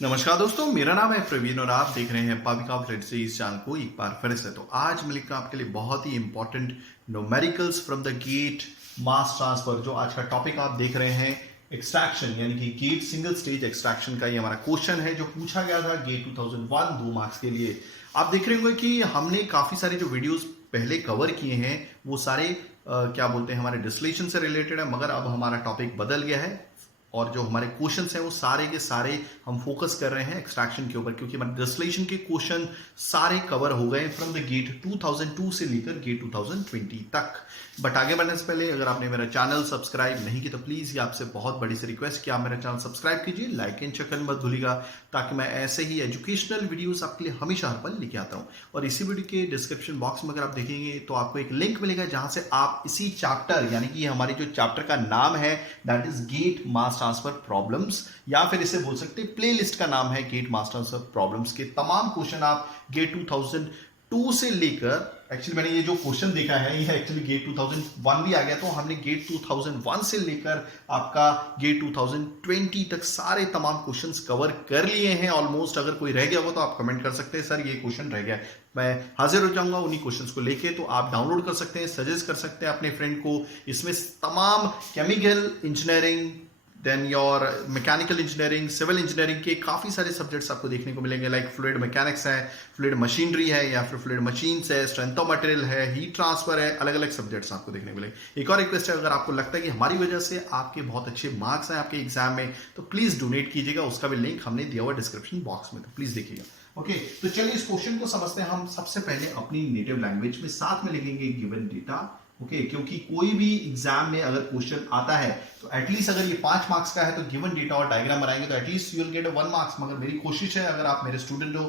नमस्कार दोस्तों, मेरा नाम है प्रवीण और आप देख रहे हैं पाविका फ्रेंड्स इस चैनल को एक बार फिर से। तो आज मैं लेकर आपके लिए बहुत ही important numericals from the GATE mass transfer. जो आज का टॉपिक आप देख रहे हैं एक्सट्रैक्शन, यानी कि गेट सिंगल स्टेज एक्सट्रैक्शन का ये हमारा क्वेश्चन है जो पूछा गया था गेट 2001 2 मार्क्स के लिए। आप देख रहे होंगे कि हमने काफी सारे जो वीडियोस पहले कवर किए हैं वो सारे क्या बोलते हैं हमारे डिस्टिलेशन से रिलेटेड है, मगर अब हमारा टॉपिक बदल गया है और जो हमारे क्वेश्चंस हैं वो सारे के सारे हम फोकस कर रहे हैं एक्सट्रैक्शन के ऊपर, क्योंकि हमारे डिस्टिलेशन के क्वेश्चन सारे कवर हो गए फ्रॉम द गेट 2002 से लेकर गेट 2020 तक। बट आगे बढ़ने से पहले अगर आपने मेरा चैनल सब्सक्राइब नहीं किया तो प्लीज ये आपसे बहुत बड़ी सी रिक्वेस्ट कि आप मेरा चैनल सब्सक्राइब कीजिए, लाइक एंड शेयर मत भूलिएगा, ताकि मैं ऐसे ही एजुकेशनल वीडियोस आपके लिए हमेशा हर पल लेके आता हूं। और इसी वीडियो के डिस्क्रिप्शन बॉक्स में अगर आप देखेंगे तो आपको एक लिंक मिलेगा जहां से आप इसी चैप्टर, यानी कि हमारे जो चैप्टर का नाम है that is get mass transfer problems, या फिर इसे बोल सकते हैं प्ले लिस्ट का नाम है गेट मास ट्रांसफर प्रॉब्लम्स के तमाम क्वेश्चन आप गेट 2002 से लेकर, एक्चुअली मैंने ये जो क्वेश्चन देखा है ये एक्चुअली गेट 2001 भी आ गया, तो हमने गेट 2001 से लेकर आपका गेट 2020 तक सारे तमाम क्वेश्चंस कवर कर लिए हैं ऑलमोस्ट। अगर कोई रह गया हो तो आप कमेंट कर सकते हैं सर ये क्वेश्चन रह गया है, मैं हाजिर हो जाऊंगा उन्हीं क्वेश्चंस को लेके। तो आप डाउनलोड कर सकते हैं, सजेस्ट कर सकते हैं अपने फ्रेंड को। इसमें तमाम chemical engineering, then your mechanical engineering, civil engineering के काफ़ी सारे सब्जेक्ट्स आपको देखने को मिलेंगे, लाइक फ्लूइड मैकेनिक्स है, फ्लूइड मशीनरी है या फिर फ्लूइड मशीन्स है, स्ट्रेंथ ऑफ मटेरियल है, हीट ट्रांसफर है, अलग अलग सब्जेक्ट्स आपको देखने को मिलेंगे। एक और रिक्वेस्ट है, अगर आपको लगता है कि हमारी वजह से आपके बहुत अच्छे मार्क्स हैं आपके एग्जाम में तो प्लीज़ डोनेट कीजिएगा, उसका भी लिंक हमने दिया हुआ डिस्क्रिप्शन बॉक्स में, तो प्लीज़ देखिएगा। ओके, तो चलिए इस क्वेश्चन को समझते हैं हम। सबसे पहले अपनी नेटिव लैंग्वेज में साथ में लिखेंगे गिवन डेटा। ओके, क्योंकि कोई भी एग्जाम में अगर क्वेश्चन आता है तो एटलीस्ट अगर ये 5 मार्क्स का है तो गिवन डेटा और डायग्राम बनाएंगे तो at least you will get 1 marks. मगर मेरी कोशिश है अगर आप मेरे स्टूडेंट हो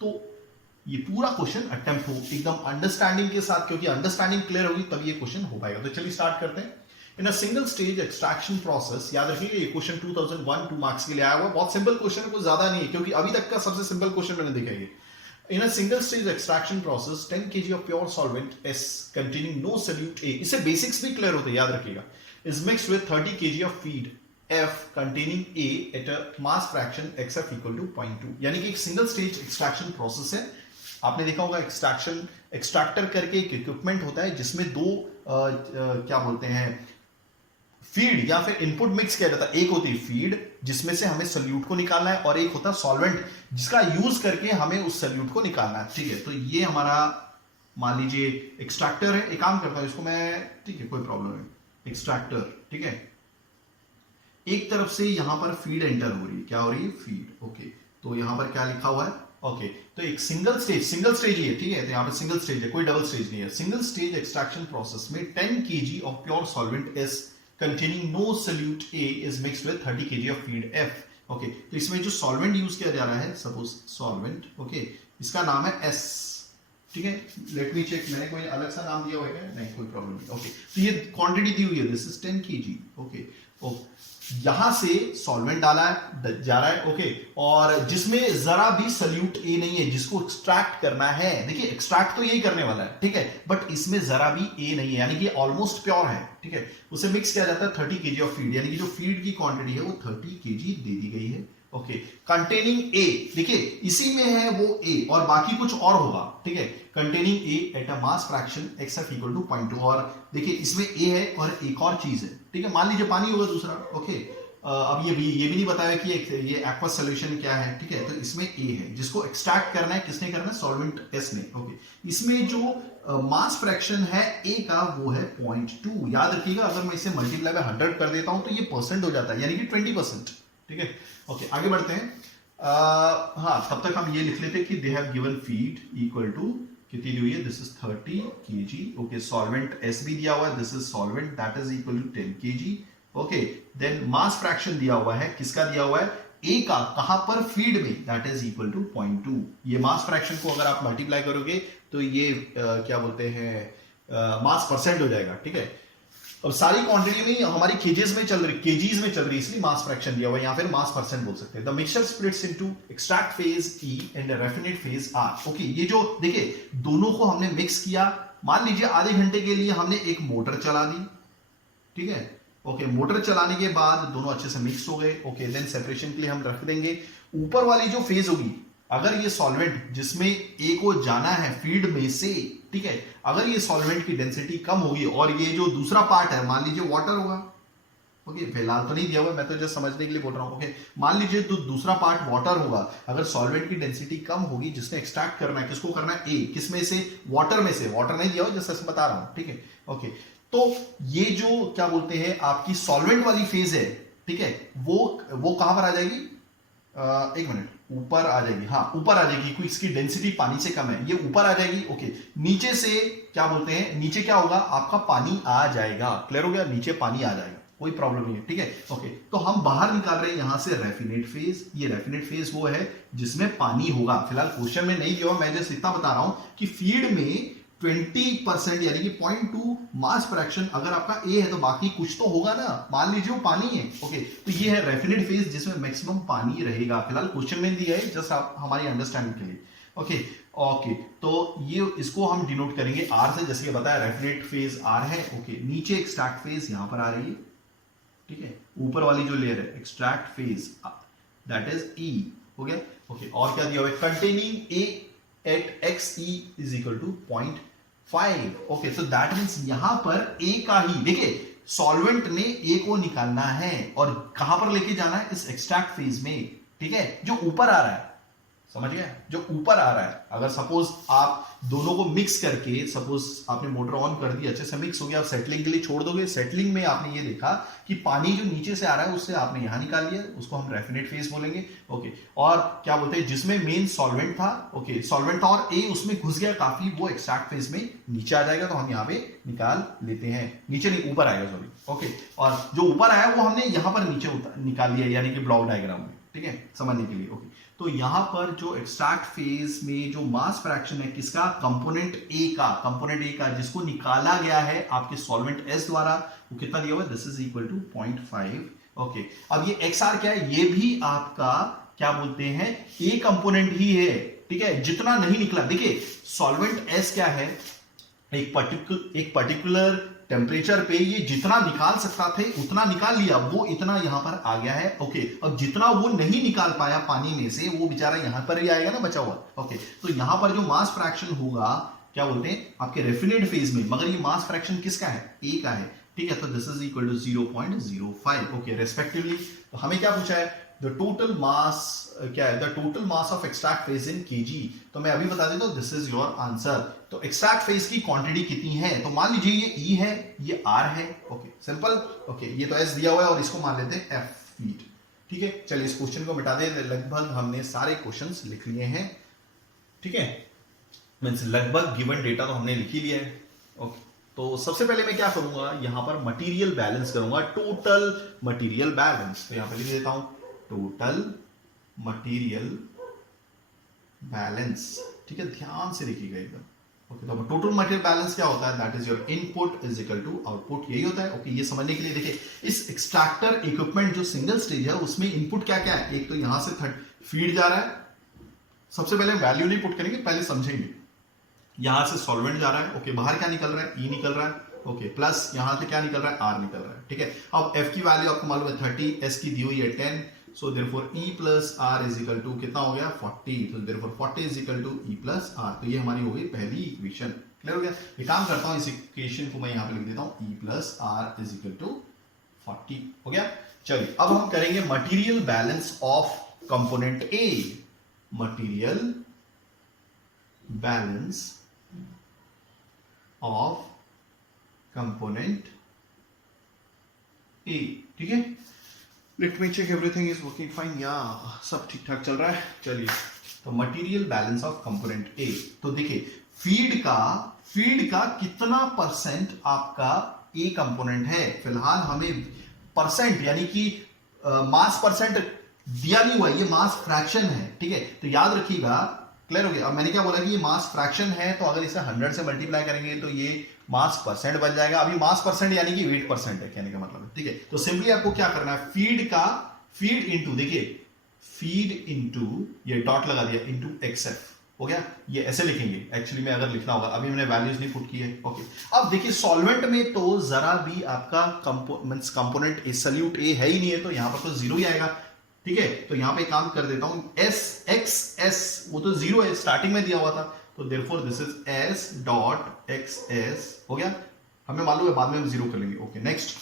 तो ये पूरा क्वेश्चन अटेम्प्ट हो एकदम अंडरस्टैंडिंग के साथ, क्योंकि अंडरस्टैंडिंग क्लियर होगी तब ये क्वेश्चन हो पाएगा। तो चलिए स्टार्ट करते हैं। In a single stage extraction process, याद रखिए ये क्वेश्चन 2001 2 मार्क्स के लिए आया हुआ, बहुत सिंपल क्वेश्चन है, कुछ ज्यादा नहीं है, क्योंकि अभी तक का सबसे सिंपल क्वेश्चन मैंने देखा है। In a single stage extraction process, 10 kg of pure solvent S containing no solute A, इससे बेसिक्स भी क्लियर होते हैं, याद रखिएगा, is mixed with 30 kg of feed F containing A at a mass fraction XF equal to 0.2। यानी कि एक single stage extraction process है। आपने देखा होगा एक्सट्रैक्टर करके एक इक्विपमेंट होता है जिसमें दो क्या बोलते हैं फीड या फिर इनपुट मिक्स किया जाता है। एक होती है फीड जिसमें से हमें सल्यूट को निकालना है, और एक होता है सॉल्वेंट जिसका यूज करके हमें उस सल्यूट को निकालना है। ठीक है, तो ये हमारा मान लीजिए एक्सट्रैक्टर है। एक काम करता हूं इसको मैं, ठीक है कोई प्रॉब्लम नहीं, एक्सट्रैक्टर, ठीक है। एक तरफ से यहां पर फीड एंटर हो रही है, क्या हो रही है, फीड। ओके, तो यहां पर क्या लिखा हुआ है, ओके तो एक सिंगल स्टेज ही है, ठीक है, तो यहां पर सिंगल स्टेज है, कोई डबल स्टेज नहीं है। सिंगल स्टेज एक्सट्रैक्शन प्रोसेस में 10 kg of pure solvent S containing no solute A is mixed with 30 kg of feed F। Okay, तो इसमें जो सॉल्वेंट यूज किया जा रहा है, सपोज सॉल्वेंट, ओके, इसका नाम है S, ठीक है। लेट मी चेक, मैंने कोई अलग सा नाम दिया हुआ है, नहीं कोई प्रॉब्लम नहीं। ओके, तो ये क्वांटिटी दी हुई है, दिस इज 10 kg। ओके, यहां से सॉल्वेंट डाला है, जा रहा है, ओके, और जिसमें जरा भी सल्यूट ए नहीं है, जिसको एक्सट्रैक्ट करना है। देखिए एक्सट्रैक्ट तो यही करने वाला है, ठीक है, बट इसमें जरा भी ए नहीं है, यानी कि ऑलमोस्ट प्योर है, ठीक है। उसे मिक्स किया जाता है 30 kg ऑफ फीड, यानी कि जो फीड की क्वांटिटी है वो 30 kg दे दी गई है। ओके, कंटेनिंग ए, देखिए इसी में है वो ए और बाकी कुछ और होगा, ठीक है। Containing a at a mass fraction XF equal to 0.2, और देखिए इसमें ए है और एक और चीज है, ठीक है, मान लीजिए पानी होगा दूसरा। ओके, अब ये भी नहीं बताया कि ये एक्वस सॉल्यूशन क्या है, ठीक है, तो इसमें ए है जिसको एक्सट्रैक्ट करना है, किसने करना है, सॉल्वेंट S ने। ओके, इसमें जो मास फ्रैक्शन है ए का वो है 0.2। याद रखिएगा, अगर मैं इसे मल्टीप्लाई बाय 100 कर देता हूं तो ये परसेंट हो जाता है, यानी कि 20%, ठीक है। ओके, आगे बढ़ते हैं। हाँ, तब तक हम ये लिख लेते कि they have given feed equal to, कितनी दी हुई है, this is 30 kg। Okay, solvent S भी दिया हुआ है, this is solvent that is equal to 10 kg। Okay, then mass fraction दिया हुआ है, किसका दिया हुआ है, A का, कहां पर, फीड में, दैट इज इक्वल टू 0.2। ये मास फ्रैक्शन को अगर आप मल्टीप्लाई करोगे तो ये क्या बोलते हैं मास परसेंट हो जाएगा, ठीक है। अब सारी क्वांटिटी में हमारी केजीज में चल रही, इसलिए मास फ्रैक्शन दिया हुआ है, या फिर मास परसेंट बोल सकते हैं। The mixture splits into extract phase E and raffinate phase R। Okay, ये जो देखिए दोनों को हमने मिक्स किया, मान लीजिए आधे घंटे के लिए हमने एक मोटर चला दी, ठीक है, ओके, मोटर चलाने के बाद दोनों अच्छे से मिक्स हो गए। ओके, देन सेपरेशन के लिए हम रख देंगे ऊपर वाली जो फेज होगी, अगर ये सॉल्वेंट जिसमें ए को जाना है फीड में से, ठीक है, अगर ये सॉल्वेंट की डेंसिटी कम होगी और ये जो दूसरा पार्ट है मान लीजिए वाटर होगा, ओके, फिलहाल तो नहीं दिया हुआ, मैं तो जस्ट समझने के लिए बोल रहा हूं। ओके, मान लीजिए तो दूसरा पार्ट वाटर होगा, अगर सॉल्वेंट की डेंसिटी कम होगी, जिसने एक्सट्रैक्ट करना है, किसको करना है, ए, किस में से, वाटर में से, वाटर नहीं दिया हुआ जैसे बता रहा हूं, ठीक है। ओके, तो ये जो क्या बोलते हैं आपकी सॉल्वेंट वाली फेज है, ठीक है, वो कहां पर आ जाएगी, एक मिनट, ऊपर आ जाएगी, हाँ ऊपर आ जाएगी, क्योंकि इसकी डेंसिटी पानी से कम है, ये ऊपर आ जाएगी। ओके, नीचे से क्या बोलते हैं, नीचे क्या होगा, आपका पानी आ जाएगा। क्लियर हो गया, नीचे पानी आ जाएगा, कोई प्रॉब्लम नहीं है, ठीक है। ओके, तो हम बाहर निकाल रहे हैं यहां से रैफिनेट फेज। ये रैफिनेट फेज वो है जिसमें पानी होगा। फिलहाल क्वेश्चन में नहीं दिया, मैं जस्ट इतना बता रहा हूं कि फीड में 20% यानी कि 0.2 मास फ्रैक्शन अगर आपका ए है तो बाकी कुछ तो होगा ना, मान लीजिए वो पानी है। ओके, तो ये है रैफिनेट फेज जिसमें मैक्सिमम पानी रहेगा। फिलहाल क्वेश्चन में दिया है, जस्ट आप हमारी अंडरस्टैंडिंग के लिए। ओके ओके, तो ये इसको हम डिनोट करेंगे आर से, जैसे कि बताया रैफिनेट फेज आर है। ओके, नीचे एक्सट्रैक्ट फेज यहां पर आ रही है, ठीक है, ऊपर वाली जो लेयर है extract phase that is E, हो गया। ओके, और क्या दिया हुआ है, containing a at x E is equal to 0.5। Okay, so that means यहां पर ए का ही, देखिए सॉल्वेंट ने ए को निकालना है और कहां पर लेके जाना है, इस एक्सट्रैक्ट फेज में, ठीक है, जो ऊपर आ रहा है, समझ गया, जो ऊपर आ रहा है। अगर सपोज आप दोनों को मिक्स करके, सपोज आपने मोटर ऑन कर दी, अच्छे से मिक्स हो गया, आप सेटलिंग के लिए छोड़ दोगे, सेटलिंग में आपने ये देखा कि पानी जो नीचे से आ रहा है उससे आपने यहां निकाल लिया, उसको हम रैफिनेट फेज बोलेंगे। ओके, और क्या बोलते हैं जिसमें मेन सॉल्वेंट था, ओके, सॉल्वेंट था और ए उसमें घुस गया काफी, वो एक्सट्रैक्ट फेज में नीचे आ जाएगा, तो हम यहाँ पे निकाल लेते हैं, नीचे नहीं ऊपर आएगा, सॉरी। ओके, और जो ऊपर आया वो हमने यहां पर नीचे निकाल लिया, यानी कि ब्लॉक डायग्राम में, ठीक है, समझने के लिए। ओके, तो यहां पर जो एक्सट्रैक्ट फेज में जो मास फ्रैक्शन है किसका, कंपोनेंट ए का, कंपोनेंट ए का जिसको निकाला गया है आपके सॉल्वेंट एस द्वारा, वो कितना दिया हुआ है, this is equal to 0.5। Okay, अब ये एक्स आर क्या है, ये भी आपका क्या बोलते हैं ए कंपोनेंट ही है, ठीक है, जितना नहीं निकला। देखिए सॉल्वेंट एस क्या है, एक पर्टिकुलर टेम्परेचर पे ये जितना निकाल सकता थे उतना निकाल लिया, वो इतना यहां पर आ गया है। ओके, अब जितना वो नहीं निकाल पाया पानी में से, वो बेचारा यहां पर ही आएगा ना बचा हुआ। ओके, तो यहां पर जो मास फ्रैक्शन होगा, क्या बोलते हैं आपके रेफिनेट फेज में, मगर ये मास फ्रैक्शन किसका है, ए का है, ठीक है, तो this is equal to 0.05। Okay, respectively. तो हमें क्या पूछा है, द टोटल मास क्या है, the total mass of extract phase in KG. तो मैं अभी बता देता हूं, दिस इज योर आंसर। तो एक्सट्रैक्ट फेज की क्वांटिटी कितनी है, तो मान लीजिए ये ई है, ये आर है। Okay, simple. ओके, ये तो एस दिया हुआ है और इसको मान लेते हैं एफ फीट, ठीक है। चलिए इस क्वेश्चन को मिटा दें, लगभग हमने सारे क्वेश्चंस लिख लिए हैं, ठीक है, मींस लगभग गिवन डेटा तो हमने लिख ही लिया है। ओके, तो सबसे पहले मैं क्या करूंगा, यहां पर मटेरियल बैलेंस करूंगा, टोटल मटेरियल बैलेंस। तो यहां पर लिख देता हूं टोटल मटेरियल बैलेंस, ठीक है, ध्यान से देखिएगा एकदम। ओके, तो टोटल मटेरियल बैलेंस क्या होता है, that is your input is equal to output, यही होता है। ओके, ये समझने के लिए देखिए इस एक्सट्रैक्टर इक्विपमेंट जो सिंगल स्टेज है उसमें इनपुट क्या क्या है, एक तो यहां से फीड जा रहा है, सबसे पहले वैल्यू नहीं पुट करेंगे, पहले समझेंगे। यहां से सॉल्वेंट जा रहा है, ओके, बाहर क्या निकल रहा है, ई निकल रहा है, ओके, प्लस यहां से क्या निकल रहा है, आर निकल रहा है, ठीक है। अब एफ की वैल्यू आपको मालूम है 30, एस की दी हुई है 10, so therefore E plus R is equal to कितना हो गया 40, तो therefore 40 is equal to E plus R. तो ये हमारी हो गई पहली इक्वेशन। क्लियर हो गया। एक काम करता हूं, इस इक्वेशन को मैं यहां पे लिख देता हूं, E plus R is equal to 40 हो गया। चलिए अब हम करेंगे material balance of component A, material balance of component A, ठीक है। Let me check everything is working fine, या सब ठीक ठाक चल रहा है। चलिए, तो मटेरियल बैलेंस ऑफ कंपोनेंट ए, तो देखिए फीड का कितना परसेंट आपका ए कंपोनेंट है। फिलहाल हमें परसेंट यानी कि मास परसेंट दिया नहीं हुआ, ये मास फ्रैक्शन है, ठीक है। तो याद रखिएगा, क्लियर हो गया। अब मैंने क्या बोला कि ये मास फ्रैक्शन है, तो अगर इसे 100 से मल्टीप्लाई करेंगे तो ये मास परसेंट बन जाएगा। अभी मास परसेंट यानी कि वेट परसेंट है, कहने का मतलब है, ठीक है। तो सिंपली आपको क्या करना है, फीड इनटू, देखिए फीड इनटू, ये डॉट लगा दिया, इनटू एक्सएफ। हो गया। ये ऐसे लिखेंगे एक्चुअली में, अगर लिखना होगा, अभी मैंने वैल्यूज नहीं पुट की है। ओके, अब देखिए सॉल्वेंट में तो जरा भी आपका कंपोनेंट सल्यूट ए है ही नहीं है, तो यहां पर तो जीरो ही आएगा। ठीक है, तो यहां पे काम कर देता हूं, एस एक्स एस वो तो जीरो है, स्टार्टिंग में दिया हुआ था, तो therefore this is S dot x S. हो गया, हमें मालूम है, बाद में हम जीरो कर लेंगे। ओके, नेक्स्ट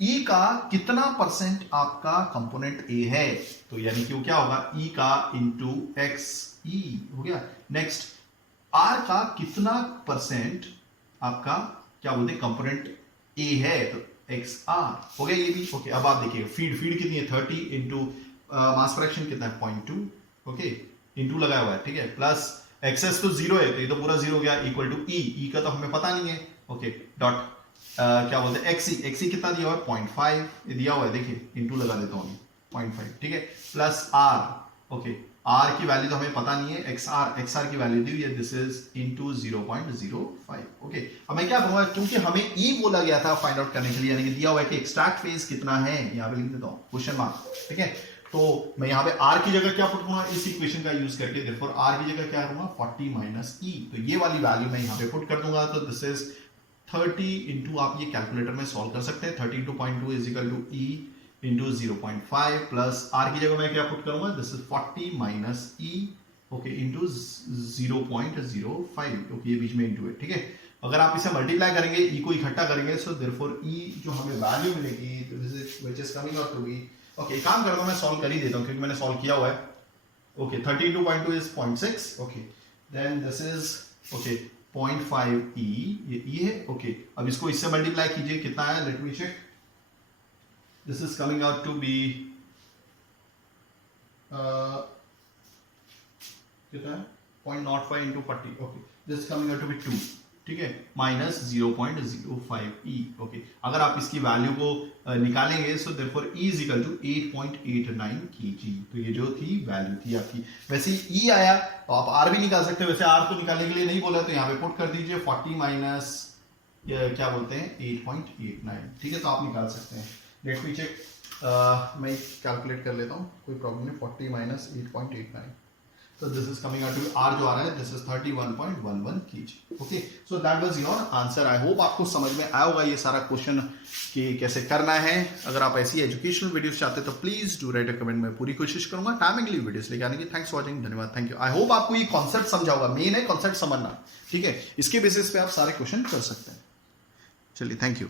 ई का कितना परसेंट आपका कंपोनेंट ए है, तो यानी कि क्या होगा, ई का इंटू एक्स ई। हो गया। नेक्स्ट आर का कितना परसेंट आपका क्या बोलते हैं कंपोनेंट ए है, तो एक्स आर। हो गया ये भी। ओके, अब आप देखिए फीड कितनी है, 30 इंटू मास फ्रैक्शन कितना है, 0.2। ओके, इंटू लगाया हुआ है। ठीक है, प्लस एक्सेस तो जीरो है, तो ये तो पूरा जीरो हो गया, इक्वल टू ई का तो हमें पता नहीं है। ओके, डॉट क्या बोलते हैं एक्सी कितना दिया हुआ है, 0.5 दिया हुआ है, देखिए इंटू लगा देता हूँ 0.5। ठीक है, प्लस आर। ओके, आर की वैल्यू तो हमें पता नहीं है, एक्सआर की वैल्यू दी हुई है, दिस इज इंटू 0.05। ओके, अब मैं क्या करूंगा, क्योंकि हमें ई बोला गया था फाइंड आउट करने के लिए, यानी कि दिया हुआ है कि एक्सट्रैक्ट फेज कितना है, यहाँ पे लिख देता हूँ क्वेश्चन मार्क। ठीक है, तो मैं यहाँ पे आर की जगह क्या पुट करूंगा, इस इक्वेशन का यूज करके, देयरफॉर आर की जगह क्या करूंगा, 40 माइनस ई, तो ये वाली वैल्यू मैं यहाँ पे पुट कर दूंगा, तो दिस इज 30 इंटू, आप ये कैलकुलेटर में सॉल्व कर सकते हैं, 30 into 0.2 is equal to E into 0.5 plus R की जगह मैं क्या पुट करूंगा, this is 40 minus E. Okay, into 0.05। Okay, ये बीच में इंटू है। ठीक है, अगर आप इसे मल्टीप्लाई करेंगे, ई को इकट्ठा करेंगे, सो देयरफॉर ई जो हमें वैल्यू मिलेगी, तो this is which is coming out to be, okay, काम करता हूं, मैं सॉल्व कर ही देता हूं क्योंकि मैंने सॉल्व किया हुआ है। Okay, 30 into 0.2 is 0.6। Okay, then this is okay 0.5 E, ये ई है। ओके, अब इसको इससे मल्टीप्लाई कीजिए, कितना है, let me check, this is coming out to be कितना है, 0.05 into 40। Okay, this is coming out to be 2। ठीक है, माइनस 0.05 ई। ओके, अगर आप इसकी वैल्यू को निकालेंगे, so therefore E is equal to 8.89 KG, तो ये जो थी वैल्यू थी आपकी। वैसे ई आया तो आप आर भी निकाल सकते हैं, वैसे आर तो निकालने के लिए नहीं बोला, तो यहाँ पे पुट कर दीजिए 40 माइनस क्या बोलते हैं 8.89। ठीक है, तो आप निकाल सकते हैं। लेट मी चेक, मैं कैलकुलेट कर लेता हूँ, कोई प्रॉब्लम नहीं। 40 minus 8.89, so this is coming out to R जो आ रहा है, this is 31.11 kg. Okay, so that was your answer. I hope आपको समझ में आया होगा ये सारा क्वेश्चन कि कैसे करना है। अगर आप ऐसी एजुकेशनल वीडियोस चाहते हैं तो please do right a comment, मैं पूरी कोशिश करूंगा टाइमिंगली वीडियोस लेके आने की। थैंक्स फॉर वॉचिंग, धन्यवाद, थैंक यू। आई होप आपको ये कॉन्सेप्ट समझा होगा, मेन है कॉन्सेप्ट समझना। ठीक है, इसके बेसिस पे आप सारे क्वेश्चन कर सकते हैं। चलिए, थैंक यू।